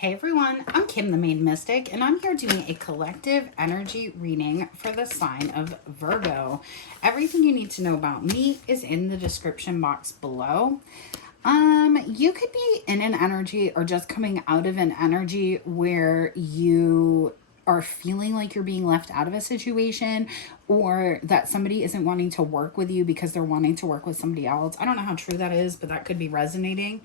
Hey everyone, I'm Kim the Maine Mystic, and I'm here doing a collective energy reading for the sign of Virgo. Everything you need to know about me is in the description box below. You could be in an energy or just coming out of an energy where you are feeling like you're being left out of a situation, or that somebody isn't wanting to work with you because they're wanting to work with somebody else. I don't know how true that is, but that could be resonating.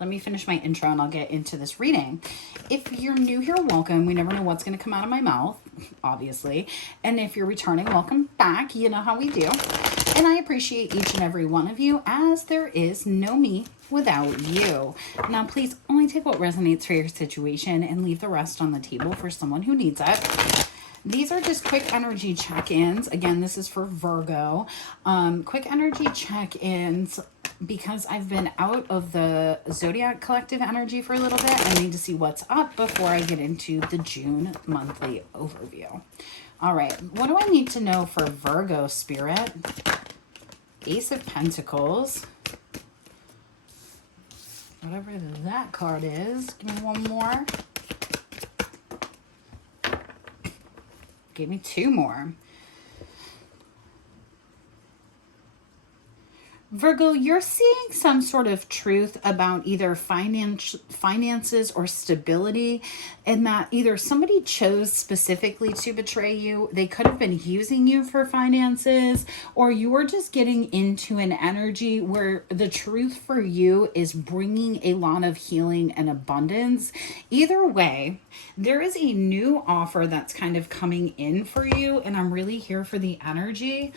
Let me finish my intro and I'll get into this reading. If you're new here, welcome. We never know what's going to come out of my mouth, obviously. And if you're returning, welcome back. You know how we do. And I appreciate each and every one of you, as there is no me without you. Now, please only take what resonates for your situation and leave the rest on the table for someone who needs it. These are just quick energy check-ins. Again, this is for Virgo. Quick energy check-ins because I've been out of the Zodiac collective energy for a little bit. I need to see what's up before I get into the June monthly overview. All right, what do I need to know for Virgo spirit? Ace of Pentacles. Whatever that card is. Give me one more. Give me two more. Virgo, you're seeing some sort of truth about either finances or stability, and that either somebody chose specifically to betray you, they could have been using you for finances, or you were just getting into an energy where the truth for you is bringing a lot of healing and abundance. Either way, there is a new offer that's kind of coming in for you, and I'm really here for the energy.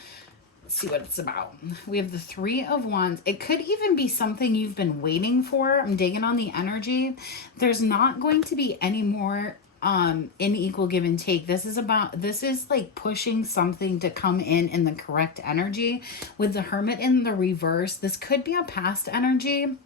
See what it's about. We have the Three of Wands. It could even be something you've been waiting for. I'm digging on the energy. There's not going to be any more unequal give and take. This is like pushing something to come in the correct energy. With the Hermit in the reverse, this could be a past energy.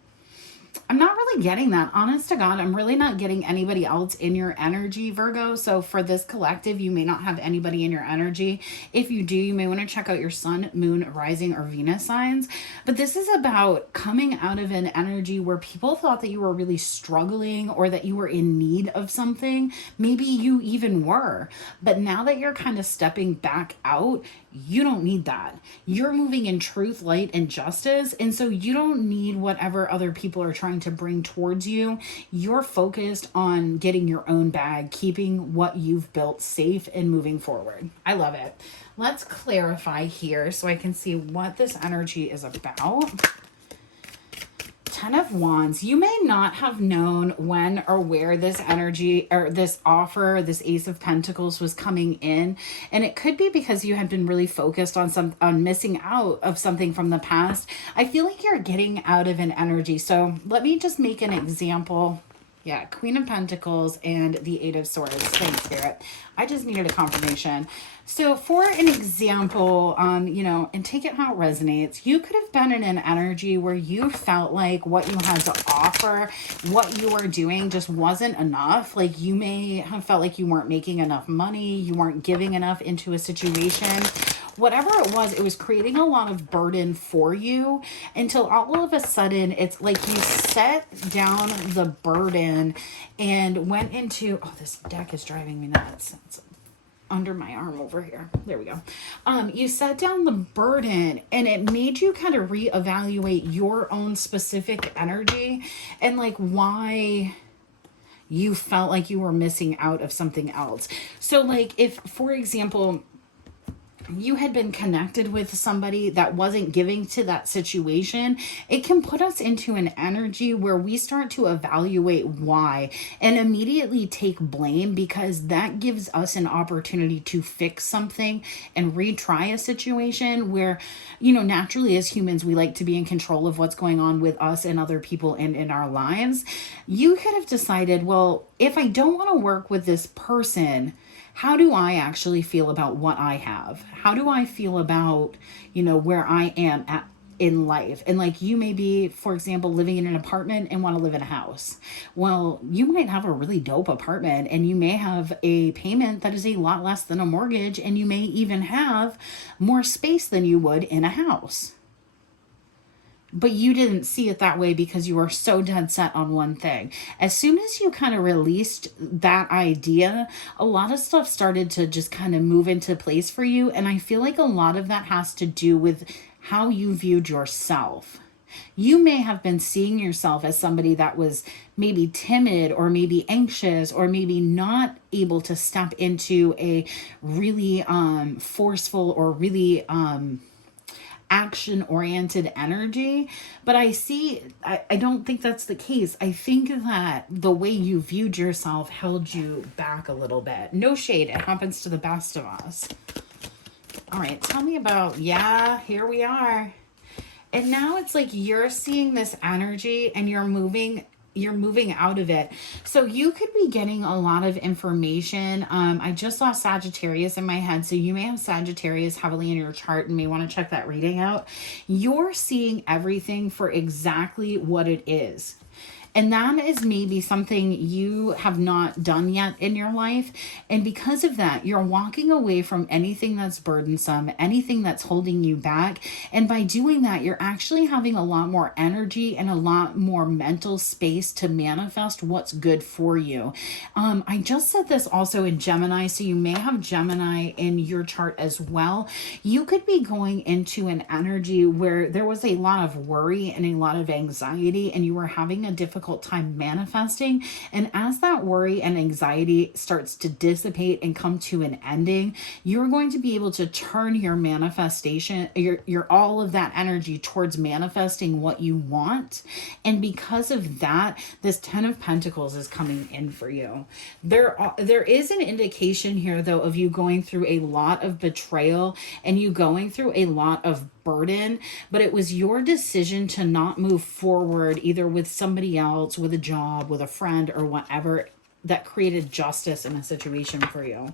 I'm not really getting that. Honest to God, I'm really not getting anybody else in your energy, Virgo. So for this collective, you may not have anybody in your energy. If you do, you may want to check out your sun, moon, rising, or Venus signs. But this is about coming out of an energy where people thought that you were really struggling or that you were in need of something. Maybe you even were. But now that you're kind of stepping back out, you don't need that. You're moving in truth, light, and justice. And so you don't need whatever other people are trying to bring towards you. You're focused on getting your own bag, keeping what you've built safe, and moving forward. I love it. Let's clarify here so I can see what this energy is about. Ten of Wands. You may not have known when or where this energy or this offer, this Ace of Pentacles, was coming in, and it could be because you had been really focused on missing out of something from the past. I feel like you're getting out of an energy. So let me just make an example. Yeah, Queen of Pentacles and the Eight of Swords. Thanks, Spirit. I just needed a confirmation. So for an example, and take it how it resonates, you could have been in an energy where you felt like what you had to offer, what you were doing just wasn't enough. Like you may have felt like you weren't making enough money, you weren't giving enough into a situation. Whatever it was creating a lot of burden for you until all of a sudden it's like you set down the burden and went into, oh, this deck is driving me nuts. It's under my arm over here. There we go. You set down the burden and it made you kind of reevaluate your own specific energy and like why you felt like you were missing out of something else. So like if, for example, you had been connected with somebody that wasn't giving to that situation, it can put us into an energy where we start to evaluate why and immediately take blame, because that gives us an opportunity to fix something and retry a situation where, naturally as humans, we like to be in control of what's going on with us and other people and in our lives. You could have decided, well, if I don't want to work with this person, how do I actually feel about what I have? How do I feel about, where I am at in life? And like you may be, for example, living in an apartment and want to live in a house. Well, you might have a really dope apartment and you may have a payment that is a lot less than a mortgage, and you may even have more space than you would in a house. but you didn't see it that way because you were so dead set on one thing. As soon as you kind of released that idea, a lot of stuff started to just kind of move into place for you. And I feel like a lot of that has to do with how you viewed yourself. You may have been seeing yourself as somebody that was maybe timid or maybe anxious or maybe not able to step into a really forceful or really action oriented energy. But I don't think that's the case. I think that the way you viewed yourself held you back a little bit. No shade, it happens to the best of us. All right, tell me about, yeah, here we are. And now it's like you're seeing this energy and you're moving out of it. So you could be getting a lot of information. I just saw Sagittarius in my head. So you may have Sagittarius heavily in your chart and may want to check that reading out. You're seeing everything for exactly what it is. And that is maybe something you have not done yet in your life. And because of that, you're walking away from anything that's burdensome, anything that's holding you back. And by doing that, you're actually having a lot more energy and a lot more mental space to manifest what's good for you. I just said this also in Gemini, so you may have Gemini in your chart as well. You could be going into an energy where there was a lot of worry and a lot of anxiety, and you were having a difficult time manifesting. And as that worry and anxiety starts to dissipate and come to an ending, you're going to be able to turn your manifestation, your all of that energy towards manifesting what you want. And because of that, this 10 of Pentacles is coming in for you. There is an indication here though of you going through a lot of betrayal and you going through a lot of burden, but it was your decision to not move forward either with somebody else, with a job, with a friend, or whatever, that created justice in a situation for you.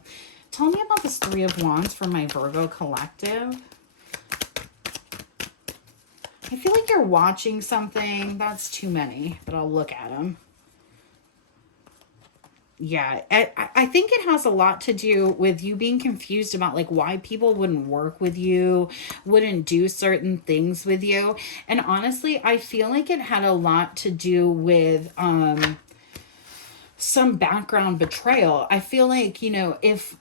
Tell me about this 3 of Wands for my Virgo collective. I feel like you're watching something. That's too many, but I'll look at them. Yeah, I think it has a lot to do with you being confused about like why people wouldn't work with you, wouldn't do certain things with you. And honestly, I feel like it had a lot to do with some background betrayal. I feel like, you know, if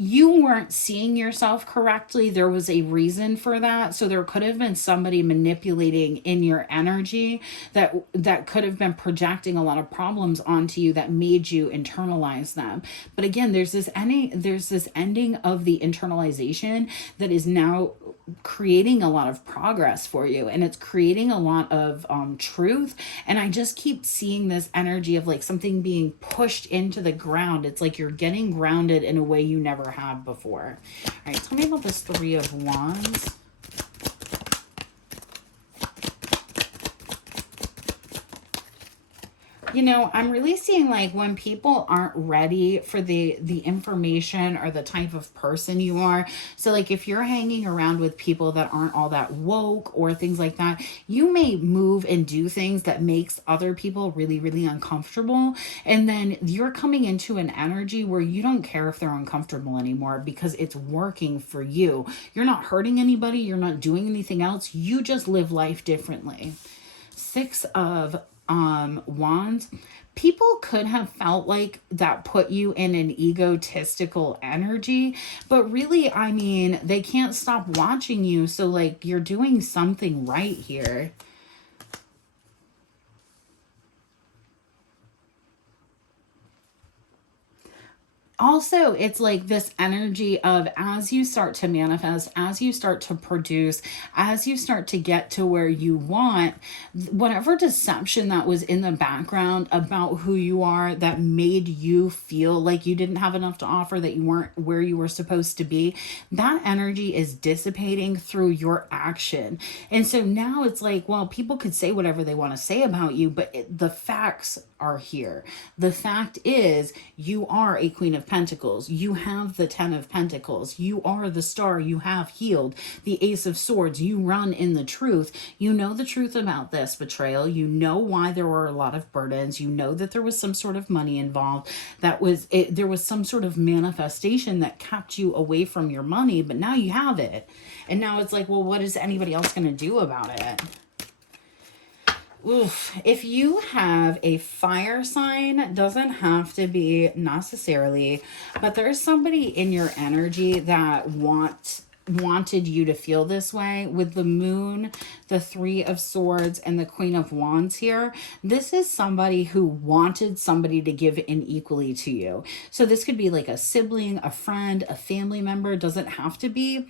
you weren't seeing yourself correctly, there was a reason for that. So there could have been somebody manipulating in your energy that could have been projecting a lot of problems onto you that made you internalize them. But again, there's this ending of the internalization that is now creating a lot of progress for you, and it's creating a lot of truth. And I just keep seeing this energy of like something being pushed into the ground. It's like you're getting grounded in a way you never have before. All right, tell me about this 3 of Wands. You know, I'm really seeing like when people aren't ready for the information or the type of person you are. So like if you're hanging around with people that aren't all that woke or things like that, you may move and do things that makes other people really, really uncomfortable. And then you're coming into an energy where you don't care if they're uncomfortable anymore because it's working for you. You're not hurting anybody. You're not doing anything else. You just live life differently. 6 of Wands. People could have felt like that put you in an egotistical energy, but really, I mean, they can't stop watching you. So like you're doing something right here. Also, it's like this energy of as you start to manifest, as you start to produce, as you start to get to where you want, whatever deception that was in the background about who you are that made you feel like you didn't have enough to offer, that you weren't where you were supposed to be, that energy is dissipating through your action. And so now it's like, well, people could say whatever they want to say about you, but the facts are here. The fact is you are a Queen of Pentacles. You have the Ten of Pentacles. You are the star. You have healed. The Ace of Swords. You run in the truth. You know the truth about this betrayal. You know why there were a lot of burdens. You know that there was some sort of money involved. There was some sort of manifestation that kept you away from your money, but now you have it. And now it's like, well, what is anybody else going to do about it? Oof. If you have a fire sign, doesn't have to be necessarily, but there's somebody in your energy that wanted you to feel this way. With the Moon, the Three of Swords, and the Queen of Wands here, this is somebody who wanted somebody to give in equally to you. So this could be like a sibling, a friend, a family member. It doesn't have to be.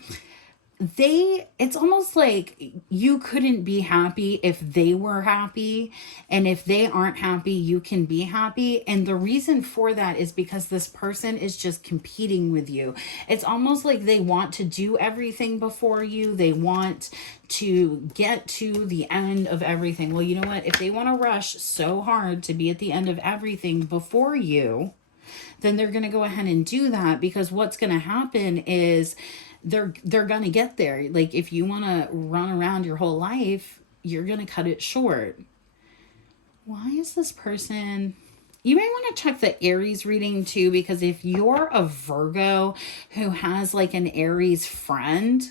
It's almost like you couldn't be happy if they were happy, and if they aren't happy, you can be happy. And the reason for that is because this person is just competing with you. It's almost like they want to do everything before you. They want to get to the end of everything. Well, you know what? If they want to rush so hard to be at the end of everything before you, then they're going to go ahead and do that, because what's going to happen is they're going to get there. Like, if you want to run around your whole life, you're going to cut it short. Why is this person... You may want to check the Aries reading too, because if you're a Virgo who has like an Aries friend,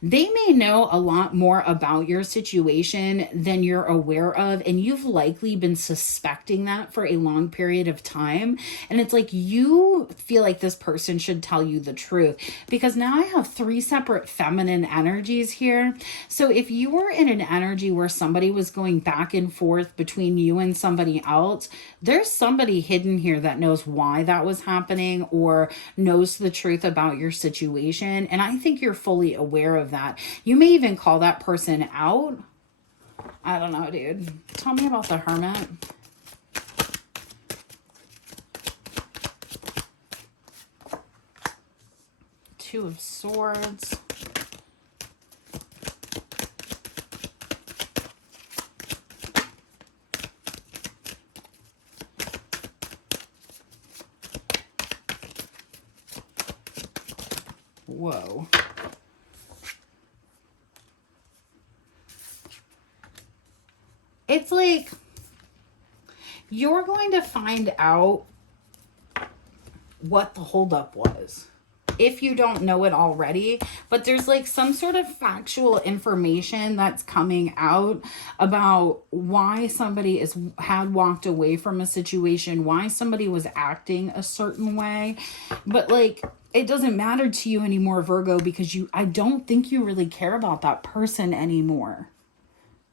they may know a lot more about your situation than you're aware of, and you've likely been suspecting that for a long period of time. And it's like you feel like this person should tell you the truth, because now I have three separate feminine energies here. So if you were in an energy where somebody was going back and forth between you and somebody else, there's somebody hidden here that knows why that was happening or knows the truth about your situation. And I think you're fully aware of that. You may even call that person out. I don't know, dude. Tell me about the Hermit. Two of Swords. Whoa. It's like you're going to find out what the holdup was, if you don't know it already. But there's like some sort of factual information that's coming out about why somebody had walked away from a situation, why somebody was acting a certain way. But like, it doesn't matter to you anymore, Virgo, because I don't think you really care about that person anymore.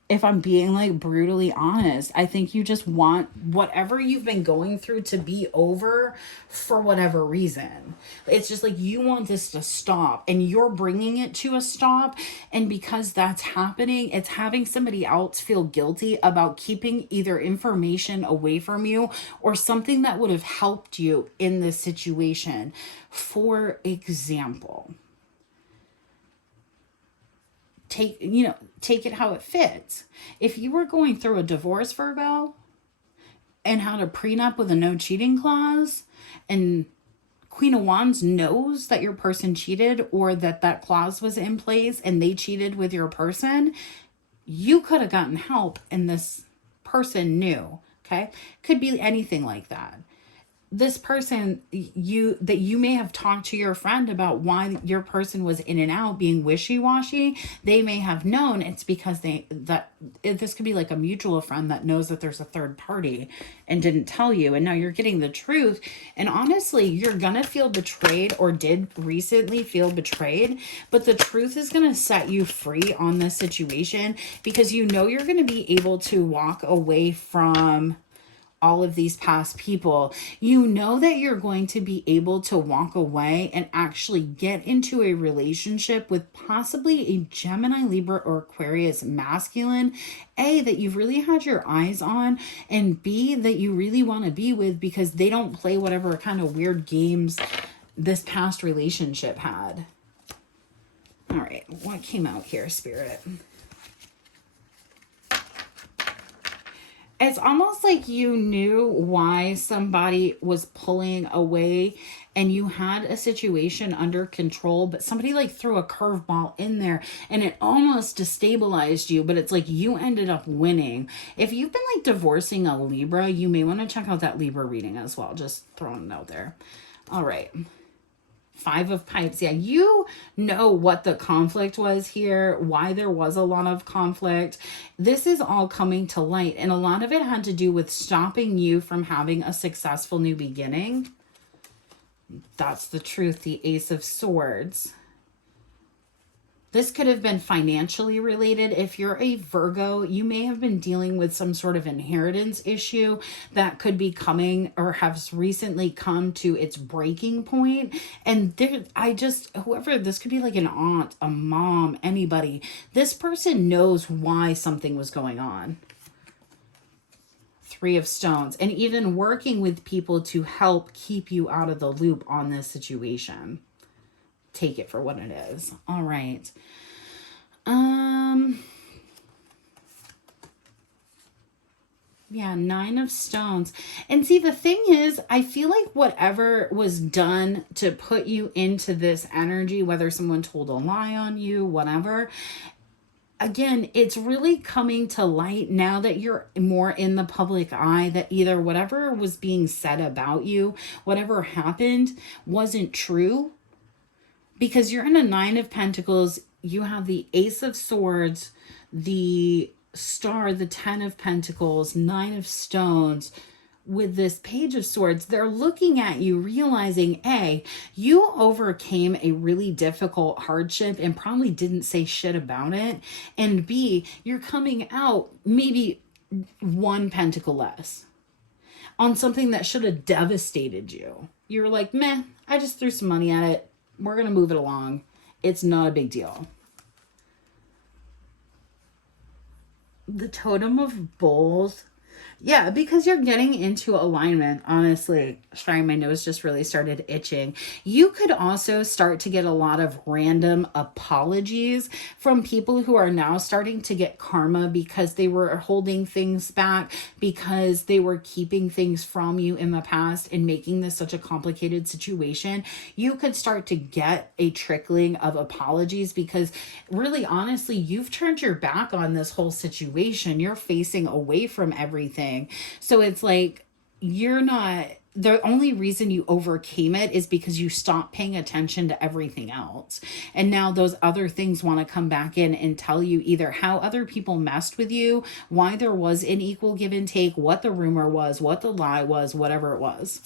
If I'm being like brutally honest, I think you just want whatever you've been going through to be over for whatever reason. It's just like you want this to stop, and you're bringing it to a stop. And because that's happening, it's having somebody else feel guilty about keeping either information away from you or something that would have helped you in this situation. For example, take it how it fits. If you were going through a divorce, Virgo, and had a prenup with a no cheating clause, and Queen of Wands knows that your person cheated, or that clause was in place and they cheated with your person, you could have gotten help and this person knew. Okay. Could be anything like that. This person, you may have talked to your friend about why your person was in and out, being wishy-washy. They may have known it's because this could be like a mutual friend that knows that there's a third party and didn't tell you. And now you're getting the truth. And honestly, you're going to feel betrayed, or did recently feel betrayed. But the truth is going to set you free on this situation, because you know you're going to be able to walk away from all of these past people. You know that you're going to be able to walk away and actually get into a relationship with possibly a Gemini, Libra, or Aquarius masculine, A, that you've really had your eyes on, and B, that you really want to be with, because they don't play whatever kind of weird games this past relationship had. All right, what came out here, Spirit? It's almost like you knew why somebody was pulling away and you had a situation under control, but somebody like threw a curveball in there and it almost destabilized you, but it's like you ended up winning. If you've been like divorcing a Libra, you may want to check out that Libra reading as well. Just throwing it out there. All right. Five of Pipes. Yeah, you know what the conflict was here, why there was a lot of conflict. This is all coming to light, and a lot of it had to do with stopping you from having a successful new beginning. That's the truth, the Ace of Swords. This could have been financially related. If you're a Virgo, you may have been dealing with some sort of inheritance issue that could be coming or has recently come to its breaking point. And there, whoever, this could be like an aunt, a mom, anybody. This person knows why something was going on. Three of Stones. And even working with people to help keep you out of the loop on this situation. Take it for what it is. All right. Yeah, Nine of Stones. And see, the thing is, I feel like whatever was done to put you into this energy, whether someone told a lie on you, whatever, again, it's really coming to light now that you're more in the public eye, that either whatever was being said about you, whatever happened, wasn't true. Because you're in a Nine of Pentacles, you have the Ace of Swords, the Star, the Ten of Pentacles, Nine of Stones. With this Page of Swords, they're looking at you realizing, A, you overcame a really difficult hardship and probably didn't say shit about it. And B, you're coming out maybe one pentacle less on something that should have devastated you. You're like, meh, I just threw some money at it. We're going to move it along. It's not a big deal. The Totem of Bowls. Yeah, because you're getting into alignment, honestly. Sorry, my nose just really started itching. You could also start to get a lot of random apologies from people who are now starting to get karma because they were holding things back, because they were keeping things from you in the past and making this such a complicated situation. You could start to get a trickling of apologies because really, honestly, you've turned your back on this whole situation. You're facing away from everything. So it's like you're not, the only reason you overcame it is because you stopped paying attention to everything else. And now those other things want to come back in and tell you either how other people messed with you, why there was an equal give and take, what the rumor was, what the lie was, whatever it was.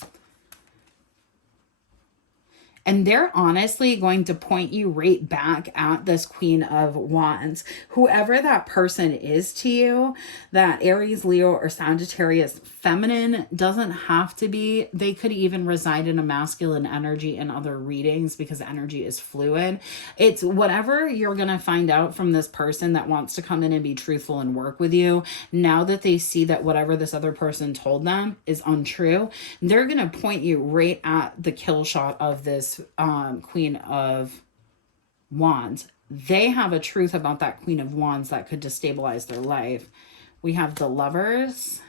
And they're honestly going to point you right back at this Queen of Wands. Whoever that person is to you, that Aries, Leo, or Sagittarius feminine, doesn't have to be. They could even reside in a masculine energy in other readings because energy is fluid. It's whatever you're going to find out from this person that wants to come in and be truthful and work with you. Now that they see that whatever this other person told them is untrue, they're going to point you right at the kill shot of this Queen of Wands. They have a truth about that Queen of Wands that could destabilize their life. We have the Lovers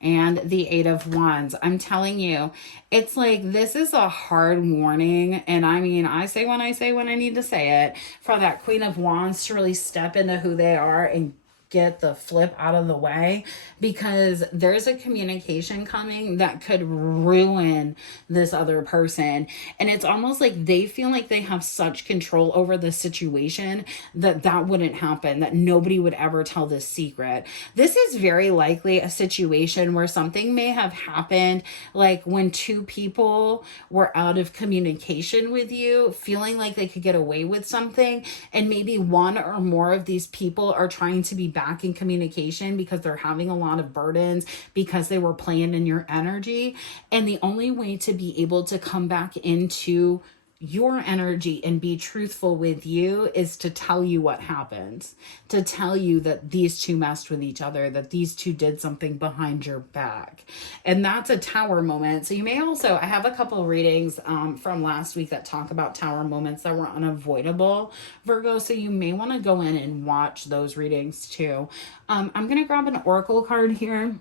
and the Eight of Wands. I'm telling you, it's like this is a hard warning. And I mean, I say when I need to say it, for that Queen of Wands to really step into who they are and get the flip out of the way, because there's a communication coming that could ruin this other person. And it's almost like they feel like they have such control over the situation that wouldn't happen, that nobody would ever tell this secret. This is very likely a situation where something may have happened, like when two people were out of communication with you, feeling like they could get away with something, and maybe one or more of these people are trying to be back in communication because they're having a lot of burdens because they were playing in your energy. And the only way to be able to come back into your energy and be truthful with you is to tell you what happened, to tell you that these two messed with each other, that these two did something behind your back. And that's a tower moment. So you may also, I have a couple of readings from last week that talk about tower moments that were unavoidable, Virgo. So you may want to go in and watch those readings too. I'm going to grab an oracle card here,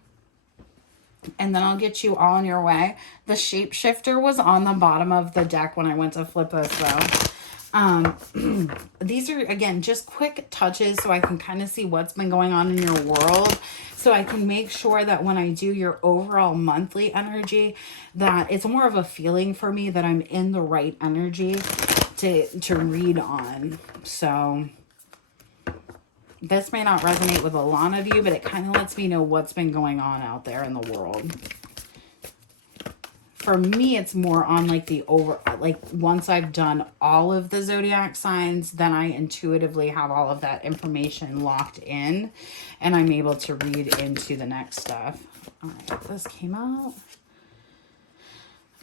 and then I'll get you all on your way. The shapeshifter was on the bottom of the deck when I went to flip this though. These are, again, just quick touches so I can kind of see what's been going on in your world. So I can make sure that when I do your overall monthly energy, that it's more of a feeling for me that I'm in the right energy to read on. So this may not resonate with a lot of you, but it kind of lets me know what's been going on out there in the world. For me, it's more on like the once I've done all of the zodiac signs, then I intuitively have all of that information locked in and I'm able to read into the next stuff. All right, this came out.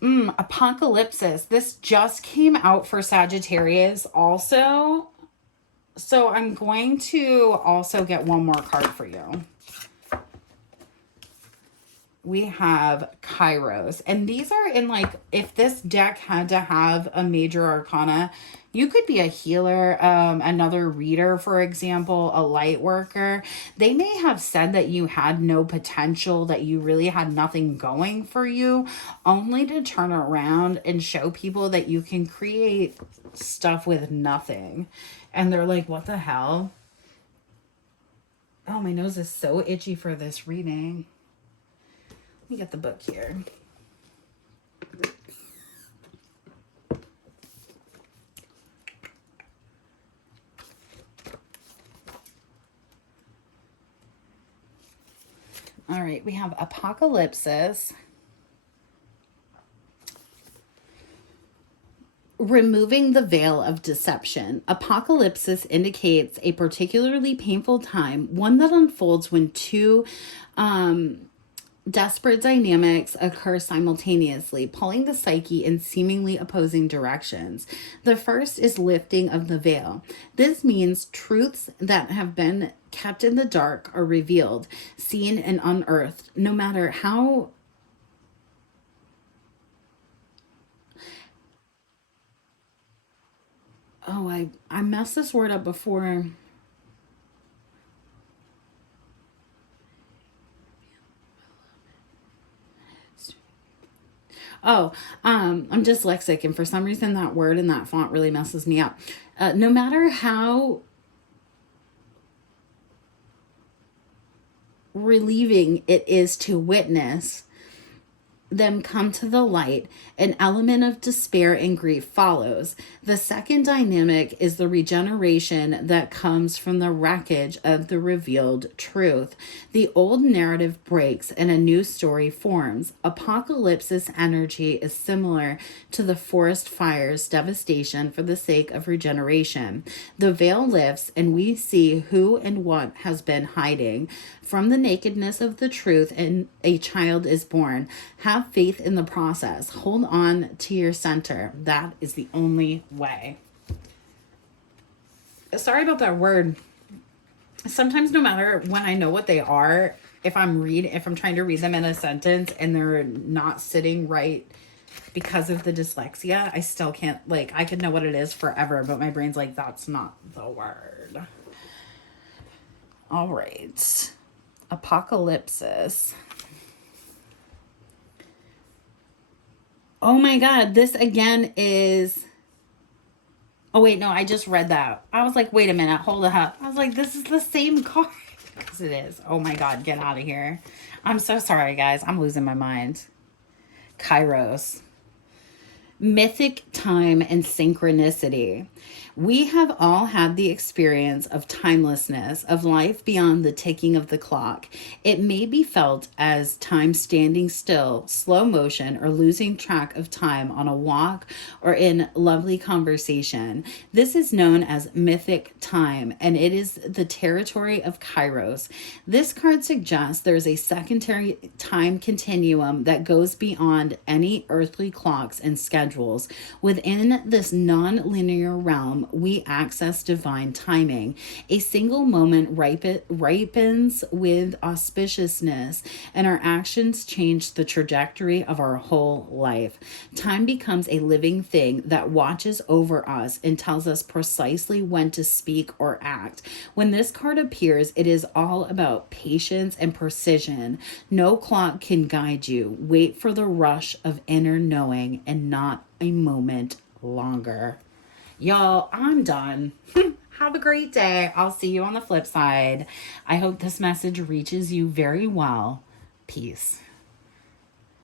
Apocalypsis. This just came out for Sagittarius also. So I'm going to also get one more card for you. We have Kairos. And these are in like, if this deck had to have a major arcana, you could be a healer, another reader, for example, a light worker. They may have said that you had no potential, that you really had nothing going for you, only to turn around and show people that you can create stuff with nothing. And they're like, what the hell? Oh, my nose is so itchy for this reading. Let me get the book here. All right, we have Apocalypsis. Removing the veil of deception. Apocalypsis indicates a particularly painful time, one that unfolds when two desperate dynamics occur simultaneously, pulling the psyche in seemingly opposing directions. The first is lifting of the veil. This means truths that have been kept in the dark are revealed, seen, and unearthed, no matter how I messed this word up before. I'm dyslexic, and for some reason that word and that font really messes me up. No matter how relieving it is to witness them come to the light, an element of despair and grief follows. The second dynamic is the regeneration that comes from the wreckage of the revealed truth. The old narrative breaks and a new story forms. Apocalypsis energy is similar to the forest fire's devastation for the sake of regeneration. The veil lifts and we see who and what has been hiding. From the nakedness of the truth, and a child is born. Have faith in the process. Hold on to your center. That is the only way. Sorry about that word. Sometimes no matter when I know what they are, if I'm trying to read them in a sentence and they're not sitting right because of the dyslexia, I still can't, like, I could know what it is forever, but my brain's like, that's not the word. All right. Apocalypsis. Oh my God, this again is... Oh wait, no, I just read that. I was like, wait a minute, hold it up. I was like, this is the same card. Because it is. Oh my God, get out of here. I'm so sorry, guys. I'm losing my mind. Kairos. Mythic time and synchronicity. We have all had the experience of timelessness, of life beyond the ticking of the clock. It may be felt as time standing still, slow motion, or losing track of time on a walk or in lovely conversation. This is known as mythic time, and it is the territory of Kairos. This card suggests there is a secondary time continuum that goes beyond any earthly clocks and schedules. Within this non-linear realm, we access divine timing. A single moment ripens with auspiciousness, and our actions change the trajectory of our whole life. Time becomes a living thing that watches over us and tells us precisely when to speak or act. When this card appears, it is all about patience and precision. No clock can guide you. Wait for the rush of inner knowing and not a moment longer. Y'all, I'm done. Have a great day. I'll see you on the flip side. I hope this message reaches you very well. Peace.